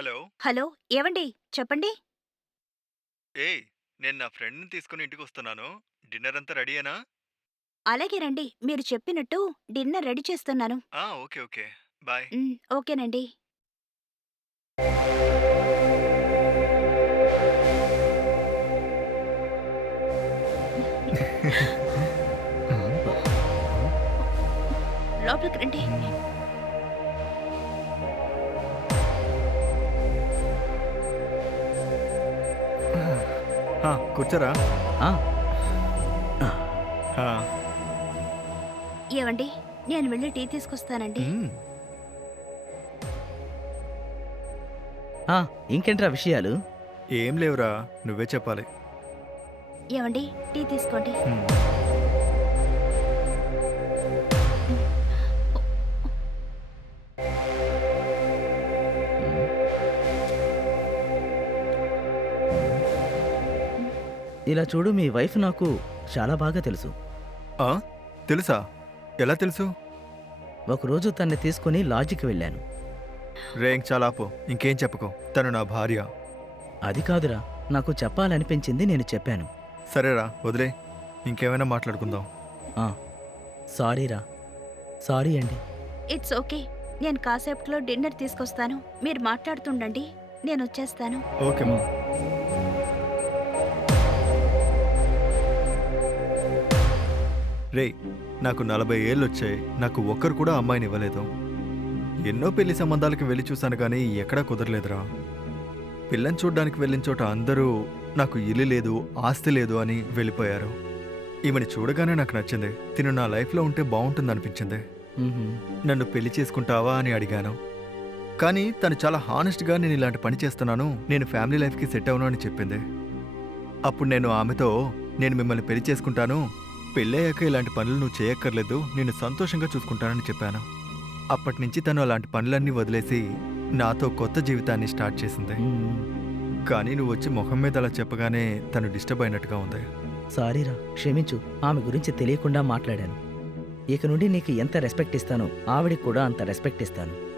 Hello. Hello! ఏవండి చెప్పండి? ఏయ్! నేను నా ఫ్రెండ్‌ని తీసుకొని ఇంటికొస్తున్నాను. డిన్నర్ అంతా రెడీయేనా? అలాగే రండి. మీరు చెప్పినట్టు డిన్నర్ రెడీ చేస్తున్నాను. ఓకే. ఓకే. బాయ్. ఓకేనండి. లోపలికి రండి. కూర్చోరా. ఆ! ఆ! ఏవండి నేను వెళ్లి టీ తీసుకొస్తానండి. హ్మ్. ఆ! ఇంకేంట్రా విషయాలు? ఏం లేవురా. నువ్వే చెప్పాలి. ఏవండి టీ తీసుకోండి. హ్మ్. ఇలా చూడు మీ వైఫ్ నాకు చాలా బాగా తెలుసు. ఆ! తెలుసా? ఎలా తెలుసు? ఒకరోజు తన్ని తీసుకొని లాడ్జికి వెళ్ళాను. రేయ్! చాలా ఆపు. ఇంకేం చెప్పకు. తను నా భార్య. అది కాదురా, నాకు చెప్పాలనిపించింది నేను చెప్పాను. సరేరా వదిలేయ్. ఇంకేమైనా మాట్లాడుకుందాం. ఆ! సారీరా. సారీ అండి. It's okay. నేను కాసేపట్లో డిన్నర్ తీసుకొస్తాను. మీరు మాట్లాడుతుండండి. నేనొచ్చేస్తాను. ఓకే మా. హ్మ్. రేయ్! నాకు 40 ఏళ్ళొచ్చాయి. నాకు ఒక్కరు కూడా అమ్మాయినివ్వలేదు. ఎన్నో పెళ్లి సంబంధాలకి వెళ్లి చూశాను గానీ ఎక్కడా కుదరలేదురా. పిల్లని చూడ్డానికి వెళ్ళిన చోట అందరూ నాకు ఇల్లు లేదు, ఆస్తి లేదు అని వెళ్ళిపోయారు. ఈమెని చూడగానే నాకు నచ్చింది. తిను నా లైఫ్‌లో ఉంటే బావుంటుందనిపించింది. హుహు. నన్ను పెళ్లి చేసుకుంటావా అని అడిగాను. కానీ తను చాలా హానెస్ట్‌గా నేను ఇలాంటి పని చేస్తున్నాను, నేను ఫ్యామిలీ లైఫ్‌కి సెట్ అవ్వను అని చెప్పింది. అప్పుడు నేను ఆమెతో నేను మిమ్మల్ని పెళ్లి చేసుకుంటాను. పెళ్ళయ్యాక ఇలాంటి పనులు నువ్వు చేయక్కర్లేదు. నిన్ను సంతోషంగా చూసుకుంటానని చెప్పాను. అప్పటినుంచి తను అలాంటి పనులన్నీ వదిలేసి నాతో కొత్త జీవితాన్ని స్టార్ట్ చేసింది. హ్మ్. కానీ నువ్వొచ్చి మొహం మీద అలా చెప్పగానే తను డిస్టర్బ్ అయినట్టుగా ఉంది. సారీరా. క్షమించు. ఆమె గురించి తెలియకుండా మాట్లాడాను. ఇక నుండి నీకు ఎంత రెస్పెక్ట్ ఇస్తానో ఆవిడకి కూడా అంత రెస్పెక్ట్ ఇస్తాను.